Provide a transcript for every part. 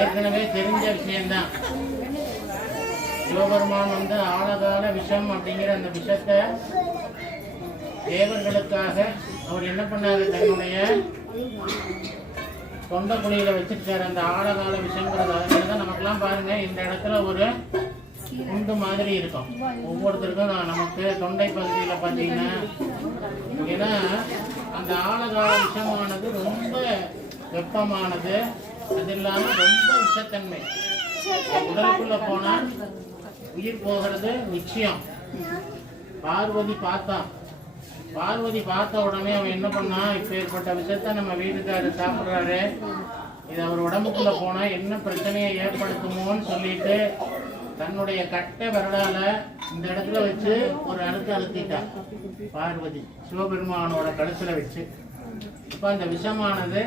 ஏற்கனவே தெரிஞ்ச விஷயம்தான். சிவபெருமான் ஆழகால விஷம் அப்படிங்கிற அந்த விஷத்தை தேவர்களுக்காக அவர் என்ன பண்ணாரு, தன்னுடைய தொண்டை குழியில வச்சிருக்காரு அந்த ஆழகால விஷங்கிறது. அதனாலதான் நமக்கெல்லாம் பாருங்க இந்த இடத்துல ஒரு குண்டு மாதிரி இருக்கும் ஒவ்வொருத்தருக்கும். நமக்கு தொண்டை பகுதியில பார்த்தீங்கன்னா, ஏன்னா அந்த ஆழகால விஷமானது ரொம்ப வெப்பமானது, அது இல்லாம ரொம்ப விஷத்தன்மை. உடலுக்குள்ள போனா உயிர் போகிறது நிச்சயம். பார்வதி பார்த்த உடனே அவன் என்ன பண்ணா, இப்ப ஏற்பட்ட விஷயத்த நம்ம வீட்டுக்காரர் சாப்பிடுறாரு, இது அவர் உடம்புக்குள்ள போனா என்ன பிரச்சனையை ஏற்படுத்துமோன்னு சொல்லிட்டு தன்னுடைய கட்டை விரலால இந்த இடத்துல வச்சு ஒரு அழுத்திட்டா பார்வதி, சிவபெருமானோட கழுத்துல வச்சு. இப்ப அந்த விஷமானது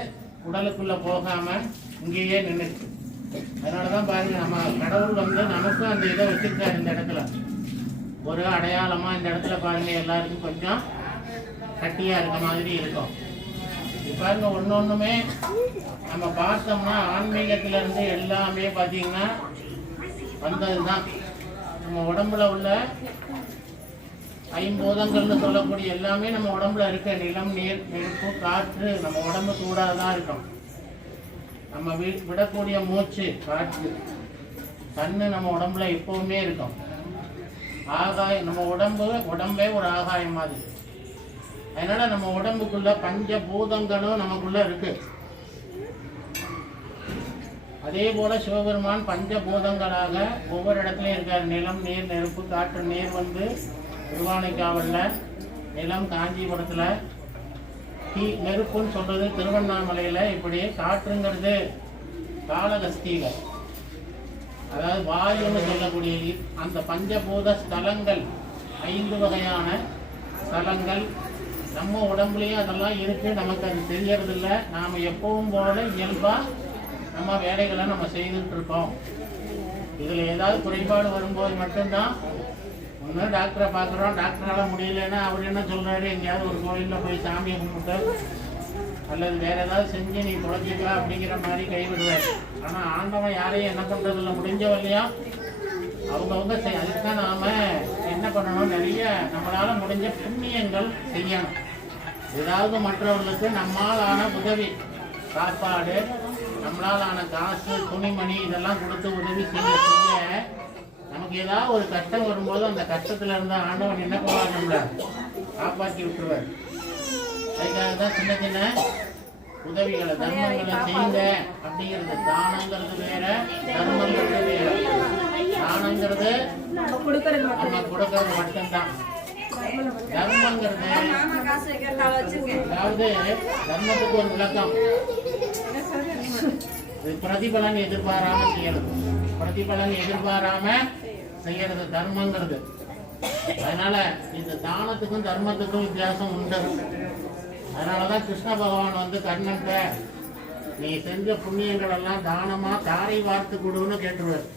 உடலுக்குள்ள போகாம இங்கேயே நின்றுச்சு. அதனாலதான் பாருங்க, நம்ம கடவுள் நமக்கும் அந்த இதை வச்சிருக்காரு இந்த இடத்துல ஒரு அடையாளமா. இந்த இடத்துல பாருங்க எல்லாருக்கும் கொஞ்சம் கட்டியா இருக்க மாதிரி இருக்கும். பாருங்க ஒன்னொன்னுமே நம்ம பார்த்தோம்னா ஆன்மீகத்துல இருந்து எல்லாமே பாத்தீங்கன்னா வந்ததுதான். நம்ம உடம்புல உள்ள ஐம்பூதங்கள்னு சொல்லக்கூடிய எல்லாமே நம்ம உடம்புல இருக்க. நிலம், நீர், நெருப்பு, காற்று நம்ம உடம்பு சூடாதான் இருக்கும். நம்ம விடக்கூடிய மூச்சு, காற்று, கண்ணு நம்ம உடம்புல எப்பவுமே இருக்கும். ஆகாயம், நம்ம உடம்பே ஒரு ஆகாயம் மாதிரி. அதனால நம்ம உடம்புக்குள்ள பஞ்சபூதங்களும் நமக்குள்ள இருக்கு. அதே போல சிவபெருமான் பஞ்சபூதங்களாக ஒவ்வொரு இடத்துலயும் இருக்காரு. நிலம், நீர், நெருப்பு, காற்று. நீர் திருவானைக்காவல்ல, நிலம் காஞ்சிபுரத்துல, நெருப்புன்னு சொல்றது திருவண்ணாமலையில, இப்படி காற்றுங்கிறது காளகஸ்தியில, அதாவது வாயுன்னு சொல்லக்கூடிய அந்த பஞ்சபூத ஸ்தலங்கள், 5 வகையான ஸ்தலங்கள் நம்ம உடம்புலயும் அதெல்லாம் இருக்கு. நமக்கு அது தெரியறதில்ல. நாம எப்பவும் போல இயல்பா நம்ம வேலைகளை நம்ம செய்துட்டு இருக்கோம். இதுல ஏதாவது குறைபாடு வரும்போது மட்டும்தான் ஒன்று டாக்டரை பார்க்குறோம். டாக்டரால முடியலன்னா அவர் என்ன சொல்றாரு, எங்கேயாவது ஒரு கோயிலில் போய் சாமியை கும்பிட்டு அல்லது வேற ஏதாவது செஞ்சு நீ தொலைச்சிக்கலாம் அப்படிங்கிற மாதிரி கைவிடுவார். ஆனா ஆண்டவன் யாரையும் என்ன பண்றதில்ல, முடிஞ்சவல்லையா அவங்கவுங்க அதுக்குதான் நாம என்ன பண்ணணும், நிறைய நம்மளால முடிஞ்ச புண்ணியங்கள் செய்யணும். ஏதாவது மற்றவர்களுக்கு நம்மால் ஆன உதவி, சாப்பாடு, நம்மளால் ஆன காசு, துணிமணி இதெல்லாம் கொடுத்து உதவி செய்ய நமக்கு ஏதாவது ஒரு கஷ்டம் வரும்போது அந்த கஷ்டத்துல இருந்த ஆண்டவன் என்ன பண்ணுவார், நம்மள காப்பாற்றி விட்டுருவார். அதுக்காக தான் சின்ன சின்ன உதவிகளை, தர்மங்களை செய்யுங்க அப்படிங்கிறது. தானங்கிறது வேற, தர்மங்கிறது வேற. தானங்கிறது நம்ம கொடுக்கறது மட்டும்தான். தர்மங்கிறது அதாவது தர்மத்துக்கு ஒரு விளக்கம், பிரதிபலன் எதிர்பாராம செய்யறது. பிரதிபலன் எதிர்பாராம செய்யறது தர்மங்கிறது. அதனால இந்த தானத்துக்கும் தர்மத்துக்கும் வித்தியாசம் உண்டு. அதனாலதான் கிருஷ்ண பகவான் கர்ணன்ட்ட நீ செஞ்ச புண்ணியங்கள் எல்லாம் தானமா தாரை வார்த்து கொடுன்னு கேட்டுருவார்.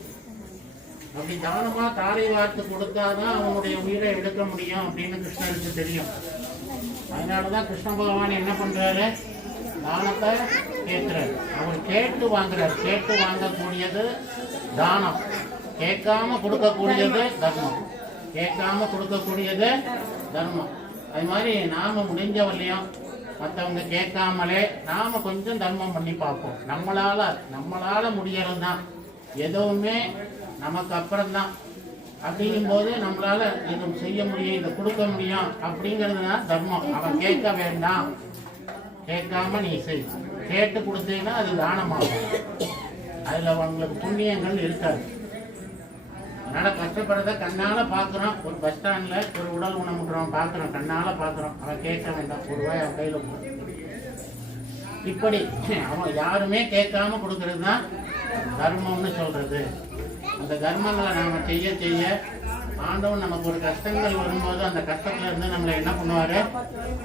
அப்படி தானமா தாரை வார்த்து கொடுத்தாதான் அவனுடைய உயிரை எடுக்க முடியும் அப்படின்னு கிருஷ்ணருக்கு தெரியும். அதனாலதான் கிருஷ்ண பகவான் என்ன பண்றாரு, தானத்தை கேட்கிறார். அவர் கேட்டு வாங்குறார். கேட்டு வாங்கக்கூடியது தானம், கேட்காம கொடுக்கக்கூடியது தர்மம். கேட்காம கொடுக்கக்கூடியது தர்மம். அது மாதிரி நாம முடிஞ்சவரையும் மற்றவங்க கேட்காமலே நாம கொஞ்சம் தர்மம் பண்ணி பார்ப்போம். நம்மளால முடியறதுதான். எதுவுமே நமக்கு அப்புறம்தான். அப்படிங்கும் போது நம்மளால இது செய்ய முடியும், இதை கொடுக்க முடியும் அப்படிங்கிறதுனா தர்மம். அவன் கேட்க வேண்டாம், கேட்காம நீ செய். கேட்டு கொடுத்தீங்கன்னா அது தானமாகும். அதுல உங்களுக்கு புண்ணியங்கள் இருக்காது. அதனால கஷ்டப்படுறத கண்ணால பாக்குறோம். ஒரு பஸ் ஸ்டாண்ட்ல ஒரு உடல் ஊனமுற்றவன் பாக்குறோம், கண்ணால பாக்குறோம். அவன் கேட்க வேண்டாம், ₹1 அவன் கையில போடும். இப்படி அவன் யாருமே கேட்காம கொடுக்கறது தான் தர்மம்னு சொல்றது. அந்த தர்மங்களை நாம செய்ய செய்ய ஆண்டவன் நமக்கு ஒரு கஷ்டங்கள் வரும்போது அந்த கஷ்டத்துல இருந்து நம்மளை என்ன பண்ணுவாரு,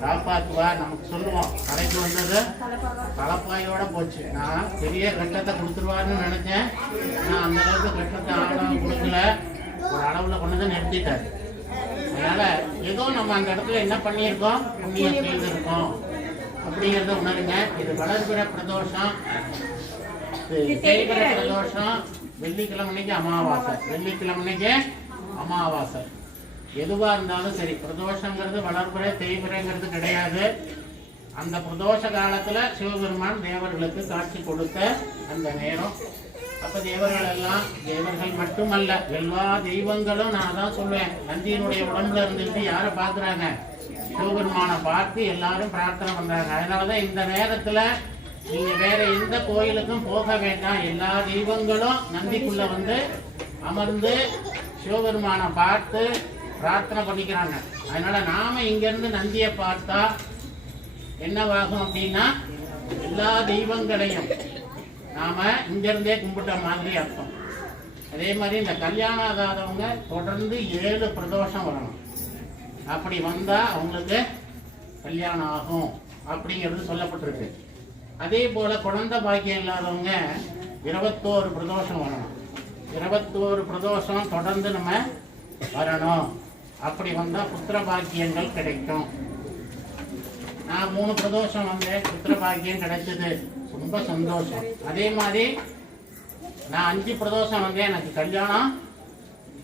காப்பாற்றுவார். நமக்கு சொல்லுவோம், கடைக்கு வந்தது கலப்பாயோட போச்சு. நான் பெரிய கஷ்டத்தை கொடுத்துருவாருன்னு நினைச்சேன். ஆனா அந்த அளவுக்கு கஷ்டத்தை ஆண்டவன் கொடுக்கல, ஒரு அளவுல கொண்டு நிறுத்திட்டாரு. அதனால ஏதோ நம்ம அந்த இடத்துல என்ன பண்ணியிருக்கோம், புண்ணியம் செய்திருக்கோம் அப்படிங்கிறத உணருங்க. இது வளர்பிற பிரதோஷம். தேய்பிறை பிரதோஷம் வெள்ளிக்கிழமைக்கு அமாவாசை, வெள்ளிக்கிழமைக்கு அமாவாசை. எதுவா இருந்தாலும் சரி, பிரதோஷங்கிறது வளர்பிறை தேய்பிறைங்கிறது கிடையாது. அந்த பிரதோஷ காலத்துல சிவபெருமான் தேவர்களுக்கு காட்சி கொடுத்த அந்த நேரம். அப்ப தேவர்கள் எல்லாம், தேவர்கள் மட்டுமல்ல எல்லா தெய்வங்களும், நான் தான் சொல்லுவேன், நந்தியினுடைய உடம்புல இருந்துட்டு யாரை பாக்குறாங்க? சிவபெருமானை பார்த்து எல்லாரும் பிரார்த்தனை பண்றாங்க. அதனாலதான் இந்த நேரத்துல நீங்க வேற எந்த கோயிலுக்கும் போக வேண்டாம். எல்லா தெய்வங்களும் நந்திக்குள்ள வந்து அமர்ந்து சிவபெருமானை பார்த்து பிரார்த்தனை பண்ணிக்கிறாங்க. அதனால நாம இங்க இருந்து நந்தியை பார்த்தா என்னவாகும் அப்படின்னா, எல்லா தெய்வங்களையும் நாம இங்கிருந்தே கும்பிட்ட மாதிரி அர்த்தம். அதே மாதிரி இந்த கல்யாணம் ஆகாதவங்க தொடர்ந்து 7 பிரதோஷம் வரணும். அப்படி வந்தா அவங்களுக்கு கல்யாணம் ஆகும் அப்படிங்கிறது சொல்லப்பட்டிருக்கு. அதே போல குழந்தை பாக்கியம் இல்லாதவங்க 21 பிரதோஷம் வரணும். 21 பிரதோஷம் தொடர்ந்து நம்ம வரணும். அப்படி வந்தா புத்திர பாக்கியங்கள் கிடைக்கும். நான் 3 பிரதோஷம் வந்தேன், புத்திர பாக்கியம் கிடைச்சது, ரொம்ப சந்தோஷம். அதே மாதிரி நான் 5 பிரதோஷம் வந்தேன், எனக்கு கல்யாணம்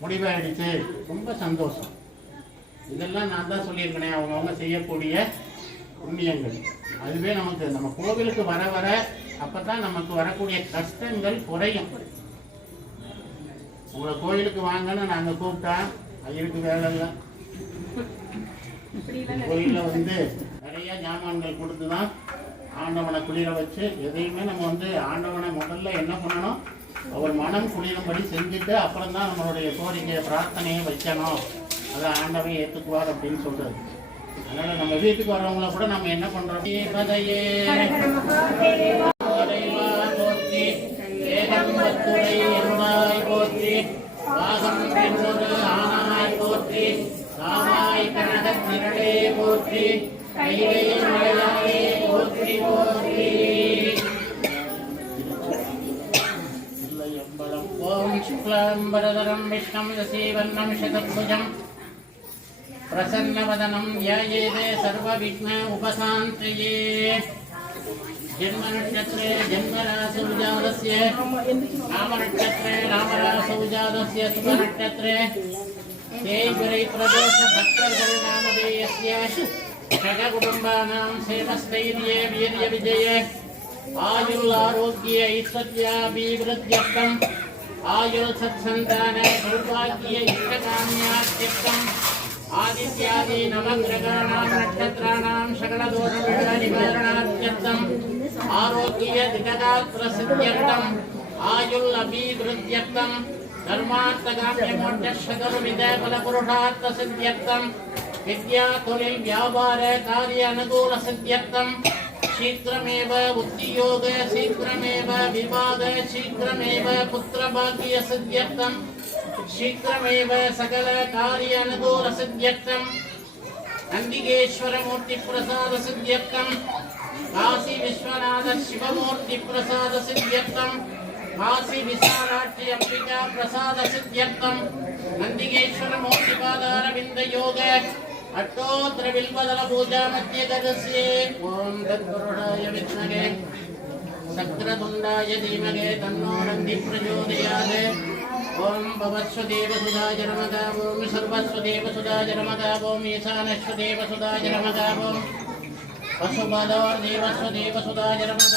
முடிவாயிடுச்சு, ரொம்ப சந்தோஷம். இதெல்லாம் நான் தான் சொல்லியிருக்கேன், அவங்கவுங்க செய்யக்கூடிய புண்ணியங்கள். அதுவே நமக்கு நம்ம கோவிலுக்கு வர வர அப்பதான் நமக்கு வரக்கூடிய கஷ்டங்கள் குறையும். உங்களை கோயிலுக்கு வாங்கன்னு நாங்க கூப்பிட்டா ஐயருக்கு வேலை இல்லை. கோயில்ல வந்து நிறைய ஜாமான்கள் கொடுத்துதான் ஆண்டவனை குளிர வச்சு, எதையுமே நம்ம வந்து ஆண்டவனை முதல்ல என்ன பண்ணணும், அவர் மனம் குளிரும்படி செஞ்சுட்டு அப்புறம் தான் நம்மளுடைய கோரிக்கையை பிரார்த்தனையை வைக்கணும். அதை ஆண்டவன் ஏற்றுக்குவார் அப்படின்னு சொல்றது. அதனால நம்ம வீட்டுக்கு வர்றவங்கள கூட நம்ம என்ன பண்றோம், போற்றி வாகம் என்னொரு ஆனாய் போற்றி காமாய் கனகத் நிரளே போற்றி கையிலே மலையாளே போற்றி போற்றி. இல்லையம்பலம். ஓம் சுக்லாம்பரதரம் விஷ்ணம் தசீவன்னம் சதபுஜம் பிரசன்னவதனம் ध्यायेते सर्वविघ्न उपशान्तये. जन्मनक्षत्रे जन्मरासौजातस्य नामनक्षत्रे नामरासौजातस्य शुभनक्षत्रे தேய்பிறை பிரதோஷ பக்தர்கள் நாமதேயஸ்ய சககுடும்பானாं சேமஸ்தைர்யே வீர்ய விஜயே ஆயுள் ஆரோக்கிய ஐஸ்வர்யாபிவிருத்யர்த்தம் ஆயுள் சத்சந்தான சௌபாகிய இஷ்டகாம்யார்த்தியர்த்தம் ஆதித்யாதி நவகிரகாணாம் நட்சத்திராணாம் சகலதோஷ நிவாரணார்த்தியர்த்தம் ஆரோக்கிய திகதாத்ர சித்தியர்த்தம் ஆயுள் அபிவிருத்யர்த்தம் धर्मार्थकाम्य मोक्षशतरुविद फलपुरुषार्थ सिद्ध्यर्थम विद्या तुलिल व्यापार कार्य अनुकूल सिद्ध्यर्थम शीघ्रमेव उद्योग शीघ्रमेव विवाद शीघ्रमेव पुत्रभाग्य सिद्ध्यर्थम शीघ्रमेव सकल कार्य अनुकूल सिद्ध्यर्थम नंदिकेश्वर मूर्ति प्रसाद सिद्ध्यर्थम काशी विश्वनाथ शिव मूर्ति प्रसाद सिद्ध्यर्थम काशी विशालाक्षी अंबिका प्रसाद सिद्ध्यर्थम नंदिकेश्वर मूर्तिपादार विंद योग अट्टोत्र बिल्वदल पूजा मध्य करस्ये. ओम तत्पुरुषाय विद्महे शक्रतुंडाय धीमहि तन्नो नंदि प्रचोदयात्. ओम भवस्वदेव सुधाय नमः. ओम सर्वस्वदेव सुधाय नमः. ओम ईशानस्वदेव सुधाय नमः. ओम पशुपदोर्देवस्वदेव सुधाय नमः.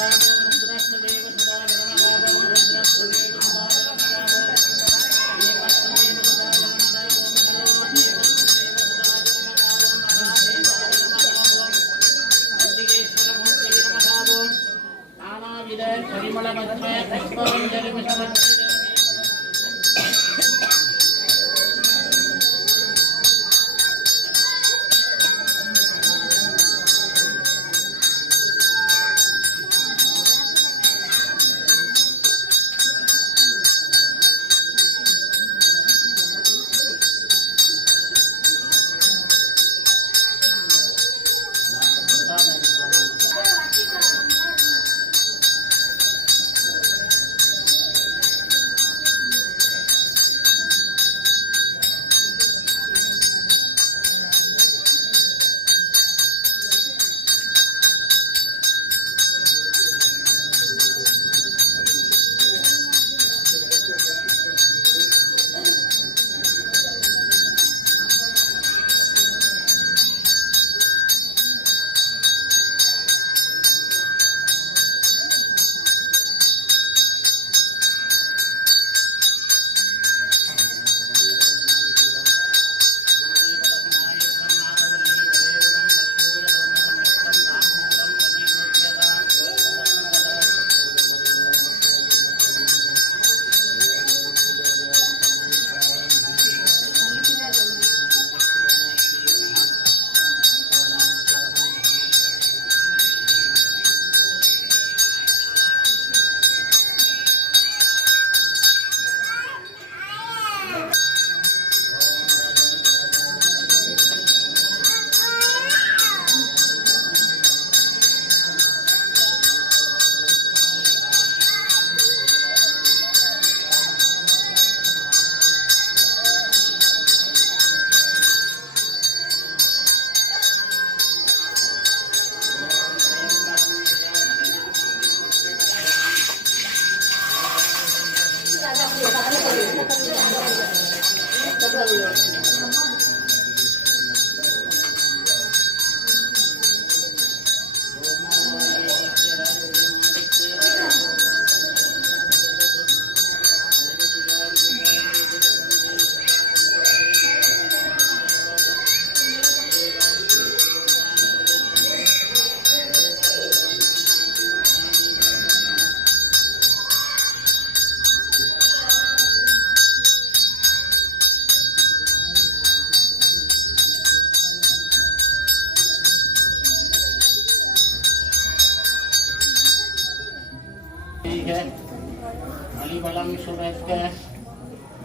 அலிபலம் சுரக்க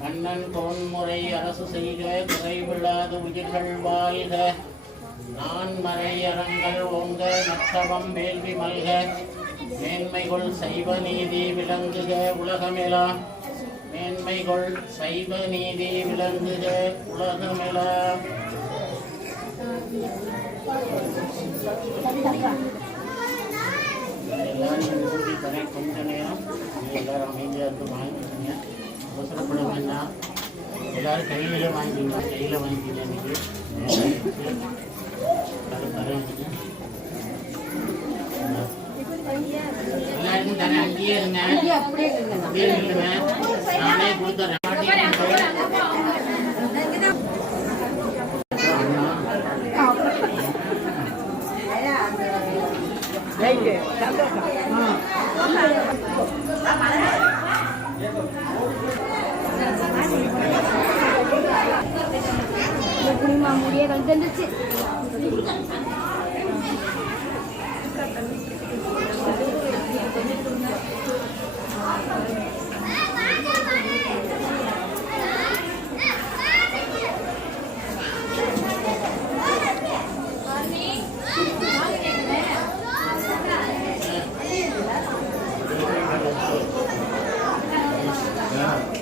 மன்னன் தோன்முறை அரசு செய்க குறைவில்லாத உயிர்கள் வாழ்க நான் மறை அறங்கள் ஓங்க நற்றவம் வேள்வி மல்க மேன்மைகள் சைவ நீதி விளங்குக உலகமெலாம் மேன்மைகள் சைவ நீதி விளங்குக உலகமெலாம். எல்லாரும் கூட்டி தரேன் கொஞ்ச நேரம். எல்லாரும் அமைதியாக இருந்து வாங்கிக்கிங்க, அவசரப்பட வேண்டாம். எல்லாரும் கையில வாங்கிக்கிங்க, கையில் வாங்கிக்கிங்க. இன்னைக்கு தரேன். எல்லாருக்கும் தரேன். அங்கேயே இருங்க, அப்படியே இல்லைங்க, நானே கொடுத்துறேன். முடிய கழுந்துச்சு. Yeah.